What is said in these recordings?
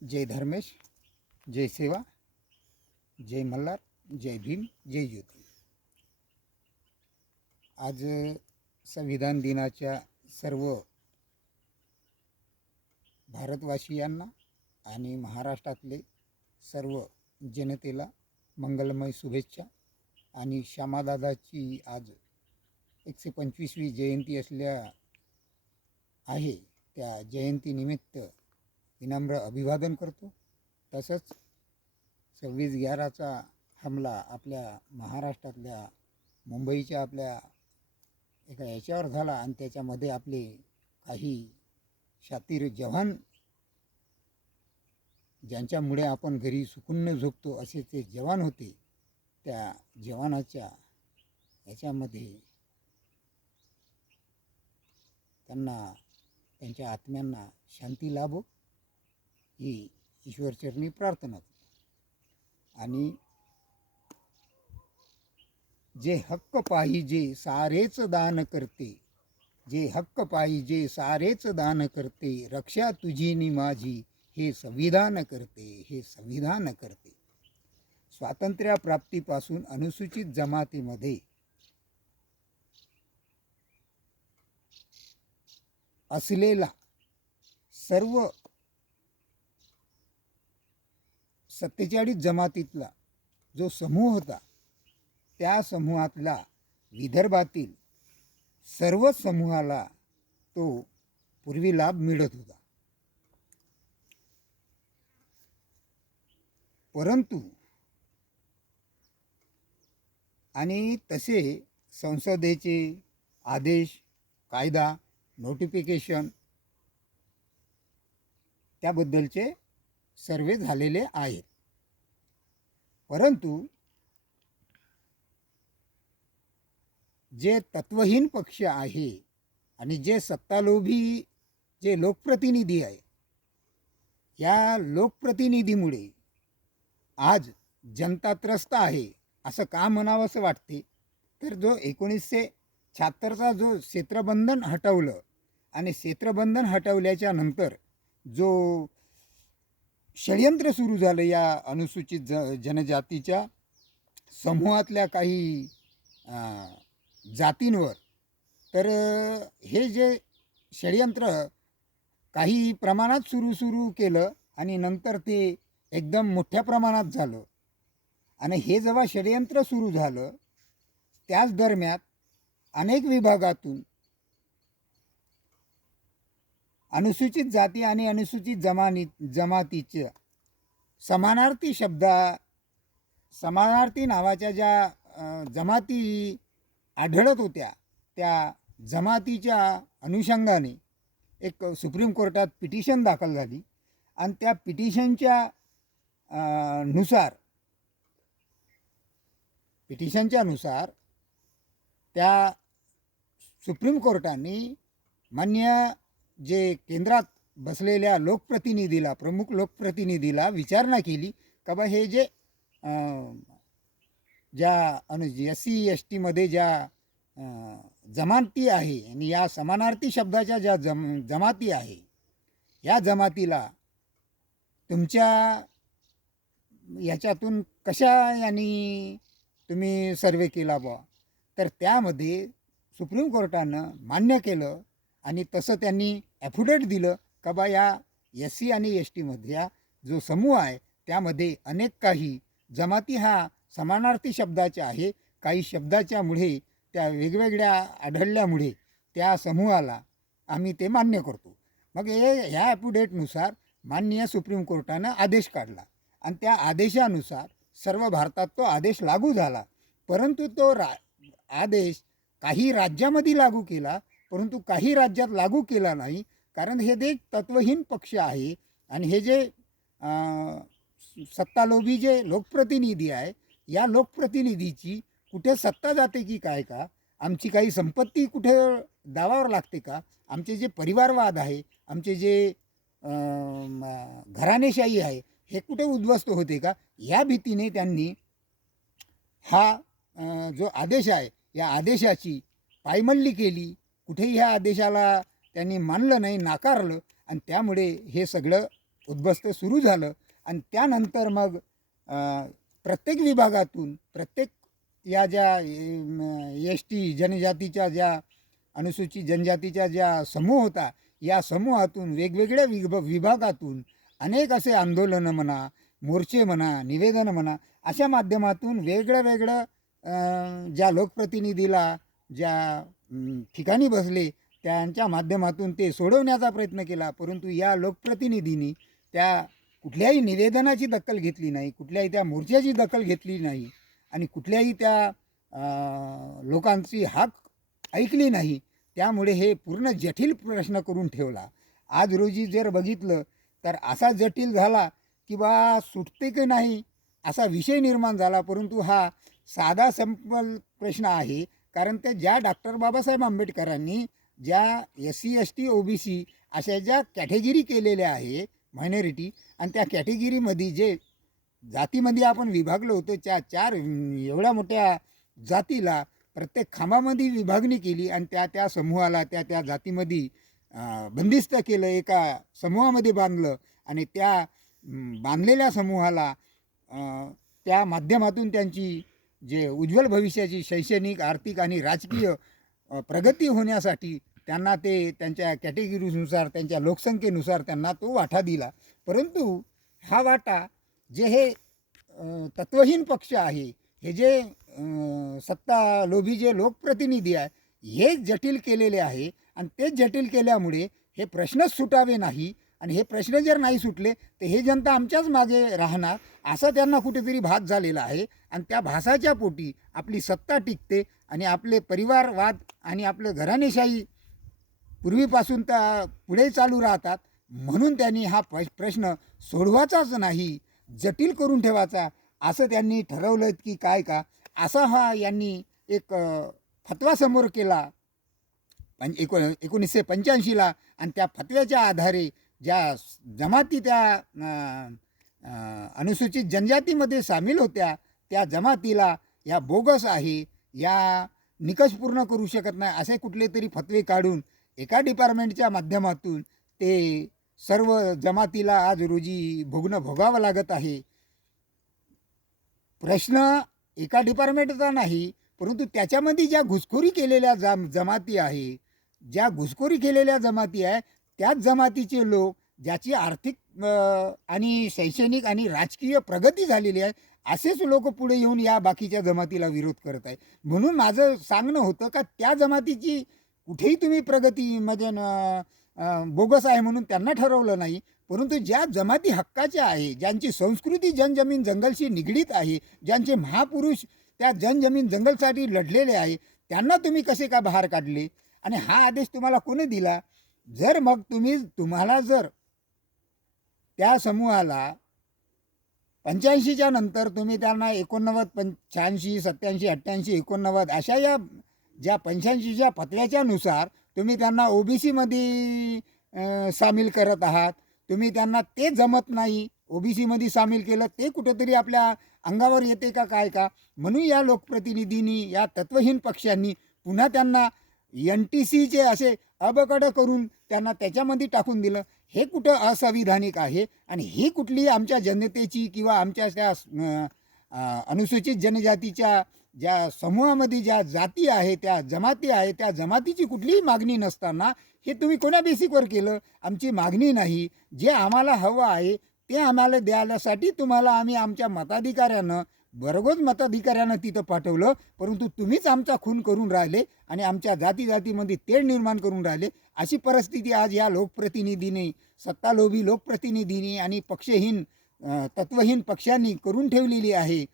जय धर्मेश, जय सेवा, जय मल्हार, जय भीम, जय ज्योती. आज संविधान दिनाच्या सर्व भारतवासियांना आणि महाराष्ट्रातले सर्व जनतेला मंगलमय शुभेच्छा. आणि श्यामादादाची आज 125वी जयंती असल्या आहे. त्या जयंतीनिमित्त विनम्र अभिवादन करतो. तसंच 26/11चा हमला आपल्या महाराष्ट्रातल्या मुंबईच्या आपल्या एका याच्यावर झाला आणि त्याच्यामध्ये आपले काही शातीर जवान, ज्यांच्यामुळे आपण घरी सुकून झोपतो असे ते जवान होते, त्या जवानाच्या याच्यामध्ये त्यांना त्यांच्या आत्म्यांना शांती लाभो ही ईश्वरचरणी प्रार्थना करतो. आणि जे हक्क पाहिजे सारेच दान करते, जे हक्क पाहिजे सारेच दान करते, रक्षा तुझी नि माझी हे संविधान करते, हे संविधान करते. स्वातंत्र्यप्राप्तीपासून अनुसूचित जमातीमध्ये असलेला सर्व 47 जमातीतला जो समूह होता, त्या समूहातला विदर्भातील सर्व समूहाला तो पूर्वी लाभ मिळत होता. परंतु आणि तसे संसदेचे आदेश, कायदा, नोटिफिकेशन त्याबद्दलचे सर्वे झालेले आहेत. परंतु जे तत्वहीन पक्ष आहे आणि जे सत्तालोभी जे लोकप्रतिनिधी आहे, या लोकप्रतिनिधीमुळे आज जनता त्रस्त आहे असं का म्हणावं असं वाटते. तर जो 1976चा जो क्षेत्रबंधन हटवलं आणि क्षेत्रबंधन हटवल्याच्या नंतर जो षडयंत्र सुरू झालं या अनुसूचित जनजातीच्या समूहातल्या काही जातींवर, तर हे जे षडयंत्र काही प्रमाणात सुरू केलं आणि नंतर ते एकदम मोठ्या प्रमाणात झालं. आणि हे जेव्हा षडयंत्र सुरू झालं त्याच दरम्यान अनेक विभागातून अनुसूचित जाती आणि अनुसूचित जमातीच्या समानार्थी नावाच्या ज्या जमाती आढळत होत्या, त्या जमातीच्या अनुषंगाने एक सुप्रीम कोर्टात पिटिशन दाखल झाली. आणि त्या पिटिशनच्या नुसार त्या सुप्रीम कोर्टाने मान्य जे केंद्रात बसलेल्या लोकप्रतिनिधीला, प्रमुख लोकप्रतिनिधीला विचारणा केली का बा हे जे ज्या SC ST मध्ये ज्या जमाती आहे आणि या समानार्थी शब्दाच्या ज्या जमाती आहे, या जमातीला तुमच्या याच्यातून कशा यांनी तुम्ही सर्वे केला बा. तर त्यामध्ये सुप्रीम कोर्टानं मान्य केलं आणि तसं त्यांनी ॲफिडेविट दिलं का बा या SC आणि ST मधल्या जो समूह आहे त्यामध्ये अनेक काही जमाती हा समानार्थी शब्दाच्या आहे, काही शब्दाच्यामुळे त्या वेगवेगळ्या आढळल्यामुळे त्या समूहाला आम्ही ते मान्य करतो. मग ह्या ॲफिडेविटनुसार माननीय सुप्रीम कोर्टानं आदेश काढला आणि त्या आदेशानुसार सर्व भारतात तो आदेश लागू झाला. परंतु तो आदेश काही राज्यामध्ये लागू केला, परंतु काही राज्यात लागू केला नाही. कारण हे जे तत्वहीन पक्ष आहे आणि हे जे सत्तालोभी जे लोकप्रतिनिधी आहे, या लोकप्रतिनिधीची कुठे सत्ता जाते की काय का, आमची काही संपत्ती कुठे दावावर लागते का, आमचे जे परिवारवाद आहे, आमचे जे घराणेशाही आहे हे कुठे उद्ध्वस्त होते का, या भीतीने त्यांनी हा जो आदेश आहे या आदेशाची पायमल्ली केली. कुठेही ह्या आदेशाला त्यांनी मानलं नाही, नाकारलं आणि त्यामुळे हे सगळं उद्ध्वस्त सुरू झालं. आणि त्यानंतर मग प्रत्येक विभागातून प्रत्येक या ज्या एस टी जनजातीच्या ज्या अनुसूचित जनजातीच्या ज्या समूह होता, या समूहातून वेगवेगळ्या विभागातून अनेक असे आंदोलनं म्हणा, मोर्चे म्हणा, निवेदनं म्हणा, अशा माध्यमातून वेगळं वेगळं ज्या लोकप्रतिनिधीला ज्या ठिकाणी बसले त्यांच्या माध्यमातून ते सोडवण्याचा प्रयत्न केला. परंतु या लोकप्रतिनिधींनी त्या कुठल्याही निवेदनाची दखल घेतली नाही, कुठल्याही त्या मोर्चाची दखल घेतली नाही आणि कुठल्याही त्या लोकांची हाक ऐकली नाही. त्यामुळे हे पूर्ण जटिल प्रश्न करून ठेवला. आज रोजी जर बघितलं तर असा जटिल झाला की बा सुटते की नाही असा विषय निर्माण झाला. परंतु हा साधा सिंपल प्रश्न आहे. कारण ते ज्या डॉक्टर बाबासाहेब आंबेडकरांनी ज्या SC ST OBC अशा ज्या कॅटेगरी केलेल्या आहे मायनॉरिटी, आणि त्या कॅटेगरीमध्ये जे जातीमध्ये आपण विभागलो होतो, त्या 4 एवढ्या मोठ्या जातीला प्रत्येक खांबामध्ये विभागणी केली आणि त्या त्या समूहाला त्या त्या जातीमध्ये बंदिस्त केलं, एका समूहामध्ये बांधलं. आणि त्या बांधलेल्या समूहाला त्या माध्यमातून त्यांची जे उज्ज्वल भविष्याची शैक्षणिक, आर्थिक आणि राजकीय प्रगती होण्यासाठी त्यांना ते त्यांच्या कॅटेगरीनुसार, त्यांच्या लोकसंख्येनुसार त्यांना तो वाटा दिला. परंतु हा वाटा जे हे तत्वहीन पक्ष आहे, हे जे सत्ता लोभी जे लोकप्रतिनिधी आहे, हे जटिल केलेले आहे. आणि ते जटिल केल्यामुळे हे प्रश्नच सुटावे नाही. आणि हे प्रश्न जर नाही सुटले तर हे जनता आमच्याच मागे राहणार, असा त्यांना कुठेतरी भास झालेला आहे. आणि त्या भासाच्या पोटी आपली सत्ता टिकते आणि आपले परिवारवाद आणि आपलं घराणेशाही पूर्वीपासून त्या पुढे चालू राहतात. म्हणून त्यांनी हा प्रश्न सोडवायचाच नाही, जटिल करून ठेवायचा असं त्यांनी ठरवलं की काय का. असा हा यांनी एक फतवा समोर केला 1985ला. आणि त्या फतव्याच्या आधारे ज्या जमाती त्या अनुसूचित जनजातीमध्ये सामील होत्या, त्या जमातीला या बोगस आहे, या निकष पूर्ण करू शकत नाही असे कुठले तरी फतवे काढून एका डिपार्टमेंटच्या माध्यमातून ते सर्व जमातीला आज रोजी भोगावं लागत आहे. प्रश्न एका डिपार्टमेंटचा नाही, परंतु त्याच्यामध्ये ज्या घुसखोरी केलेल्या जमाती आहे, ज्या घुसखोरी केलेल्या जमाती आहे, त्याच जमातीचे लोक ज्याची आर्थिक आणि शैक्षणिक आणि राजकीय प्रगती झालेली आहे, असेच लोक पुढे येऊन या बाकीच्या जमातीला विरोध करत आहे. म्हणून माझं सांगणं होतं का त्या जमातीची कुठेही तुम्ही प्रगती म्हणजे बोगस आहे म्हणून त्यांना ठरवलं नाही. परंतु ज्या जमाती हक्काच्या आहे, ज्यांची संस्कृती जनजमीन जंगलशी निगडीत आहे, ज्यांचे महापुरुष त्या जनजमीन जंगलसाठी लढलेले आहे, त्यांना तुम्ही कसे का बाहेर काढले. आणि हा आदेश तुम्हाला कोणी दिला. जर मग तुम्हाला जर त्या समूहाला 85च्या नंतर तुम्ही त्यांना 89, 86, 87, 88, 89 अशा या ज्या 85च्या फतव्याच्या नुसार तुम्ही त्यांना OBC मध्ये सामील करत आहात. तुम्ही त्यांना ते जमत नाही, OBC मध्ये सामील केलं ते कुठेतरी आपल्या अंगावर येते का काय का. म्हणून या लोकप्रतिनिधींनी, या तत्वहीन पक्षांनी पुन्हा त्यांना NTCचे असे अबकड करून त्यांना त्याच्यामध्ये टाकून दिलं. हे कुठं असंविधानिक आहे. आणि ही कुठली आमच्या जनतेची किंवा आमच्या त्या अनुसूचित जनजातीच्या ज्या समूहामध्ये ज्या जाती आहे, त्या जमाती आहे, त्या जमातीची कुठलीही मागणी नसताना हे तुम्ही कोण्या बेसिकवर केलं. आमची मागणी नाही, जे आम्हाला हवं आहे ते आम्हाला द्यायसाठी तुम्हाला आम्ही आमच्या मताधिकाऱ्यानं, बरोबर मताधिकाऱ्यानं तिथं पाठवलं. परंतु तुम्हीच आमचा खून करून राहिले आणि आमच्या जातीमध्ये तेढ निर्माण करून राहिले. अशी परिस्थिती आज या लोकप्रतिनिधींनी, सत्तालोभी लोकप्रतिनिधींनी आणि पक्षहीन तत्वहीन पक्षांनी करून ठेवलेली आहे.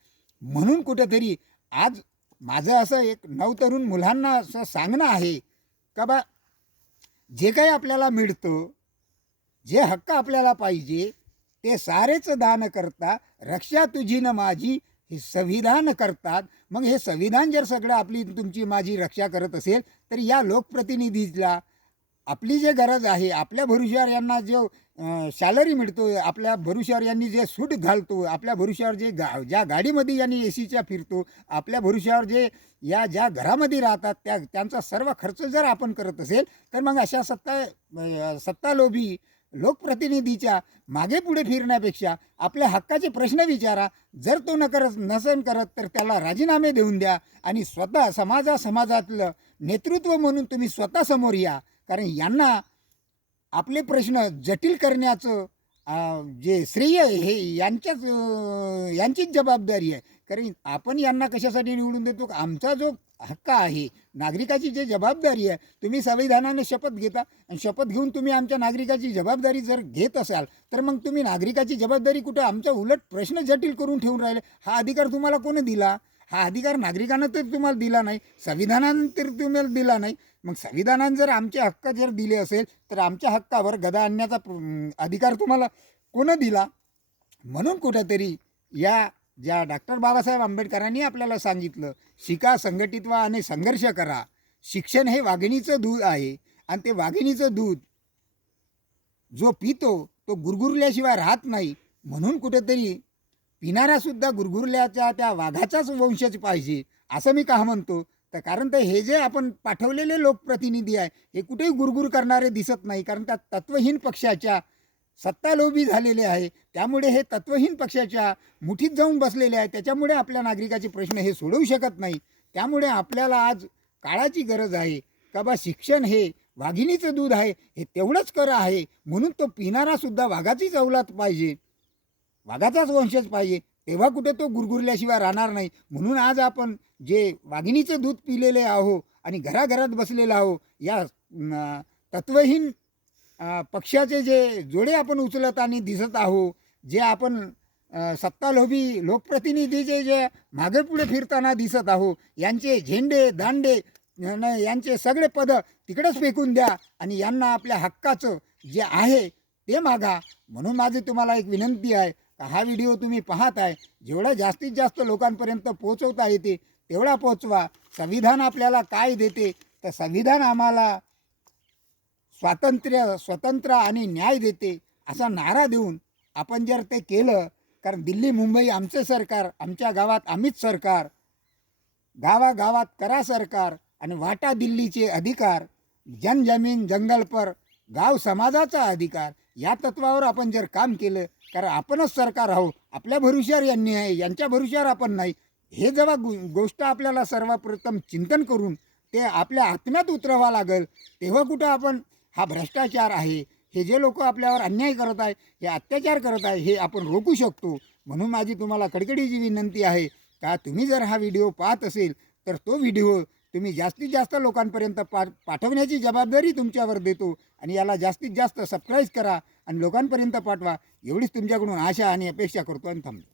म्हणून कुठेतरी आज माझं असं एक नवतरुण मुलांना असं सांगणं आहे का बा, जे काही आपल्याला मिळतं, जे हक्क आपल्याला पाहिजे ते सारेच दान करता, रक्षा तुझी न माझी हे संविधान करतात. मग हे संविधान जर सगळं आपली तुमची माझी रक्षा करत असेल तर या लोकप्रतिनिधीला आपली जे गरज आहे, आपल्या भरोश्यावर यांना जो सॅलरी मिळतो, आपल्या भरोश्यावर यांनी जे सूट घालतो, आपल्या भरोश्यावर जे ज्या गाडीमध्ये यांनी ACच्या फिरतो, आपल्या भरोश्यावर जे ज्या घरामध्ये राहतात त्यांचा सर्व खर्च जर आपण करत असेल तर मग अशा सत्तालोभी लोकप्रतिनिधीच्या मागे पुढे फिरण्यापेक्षा आपल्या हक्काचे प्रश्न विचारा. जर तो नसन करत तर त्याला राजीनामे देऊन द्या आणि स्वतः समाजातलं नेतृत्व म्हणून तुम्ही स्वतः समोर या. कारण यांना आपले प्रश्न जटिल करण्याचं जे श्रेय आहे हे यांचीच जबाबदारी आहे. कारण आपण यांना कशासाठी निवडून देतो? आमचा जो हक्क आहे, नागरिकाची जी जबाबदारी आहे, तुम्ही संविधानाने शपथ घेता आणि शपथ घेऊन तुम्ही आमच्या नागरिकाची जबाबदारी जर घेत असाल तर मग तुम्ही नागरिकाची जबाबदारी कुठं आमच्या उलट प्रश्न जटिल करून ठेवून राहिले. हा अधिकार तुम्हाला कोणी दिला? हा अधिकार नागरिकांना तर तुम्हाला दिला नाही, संविधानानं तर तुम्हाला दिला नाही. मग संविधानानं जर आमचे हक्क जर दिले असेल तर आमच्या हक्कावर गदा आणण्याचा अधिकार तुम्हाला कोण दिला? म्हणून कुठंतरी या ज्या डॉक्टर बाबासाहेब आंबेडकरांनी आपल्याला सांगितलं, शिका, संघटित व्हा आणि संघर्ष करा. शिक्षण हे वाघिणीचं दूध आहे आणि ते वाघिणीचं दूध जो पितो तो गुरगुरल्याशिवाय राहत नाही. म्हणून कुठेतरी पिणारासुद्धा गुरगुरल्याच्या त्या वाघाचाच वंशज पाहिजे असं मी का म्हणतो? तर कारण तर हे जे आपण पाठवलेले लोकप्रतिनिधी आहे हे कुठेही गुरगुर करणारे दिसत नाही. कारण त्या तत्वहीन पक्षाच्या सत्तालोभी झालेले आहे. त्यामुळे हे तत्वहीन पक्षाच्या मुठीत जाऊन बसलेले आहे. त्याच्यामुळे आपल्या नागरिकाचे प्रश्न हे सोडवू शकत नाही. त्यामुळे आपल्याला आज काळाची गरज आहे का बा शिक्षण हे वाघिणीचं दूध आहे, हे तेवढंच खरं आहे. म्हणून तो पिणारासुद्धा वाघाचीच औलाद पाहिजे, वाघाचाच वंशज पाहिजे. तेव्हा कुठे तो गुरगुरल्याशिवाय राहणार नाही. म्हणून आज आपण जे वाघिणीचं दूध पिलेले आहो आणि घराघरात बसलेलं आहो, या तत्वहीन पक्षाचे जे जोडे आपण उचलत आणि दिसत आहो, जे आपण सत्तालोभी लोकप्रतिनिधीचे जे मागे पुढे फिरताना दिसत आहो, यांचे झेंडे दांडे यांचे सगळे पद तिकडेच फेकून द्या आणि यांना आपल्या हक्काचं जे आहे ते मागा. म्हणून माझी तुम्हाला एक विनंती आहे, हा व्हिडिओ तुम्ही पाहत आहे, जेवढा जास्तीत जास्त लोकांपर्यंत पोहोचवता येते तेवढा पोहोचवा. संविधान आपल्याला काय देते? तर संविधान आम्हाला स्वतंत्र आणि न्याय देते असा नारा देऊन आपण जर ते केलं, कारण दिल्ली मुंबई आमचे सरकार, आमच्या गावात आम्हीच सरकार, गावागावात करा सरकार आणि वाटा दिल्लीचे अधिकार, जन जमीन जंगल पर गाव समाजाचा अधिकार, या तत्वावर आपण जर काम केलं, कारण आपणच सरकार आहोत, आपल्या भरोश्यावर यांनी आहे, यांच्या भरोश्यावर आपण नाही. हे जेव्हा गोष्ट आपल्याला सर्वप्रथम चिंतन करून ते आपल्या आत्म्यात उतरवा लागेल, तेव्हा कुठं आपण हा भ्रष्टाचार आहे, हे जे लोक आपल्यावर अन्याय करत आहे, हे अत्याचार करत आहे, हे आपण रोखू शकतो. म्हणून माझी तुम्हाला कडकडीची विनंती आहे का तुम्ही जर हा व्हिडिओ पाहत असेल तर तो व्हिडिओ तुम्ही जास्तीत जास्त लोकांपर्यंत पाठवण्याची जबाबदारी तुमच्यावर देतो आणि याला जास्तीत जास्त सबस्क्राईब करा आणि लोकांपर्यंत पाठवा. एवढीच तुमच्याकडून आशा आणि अपेक्षा करतो आणि थांबतो.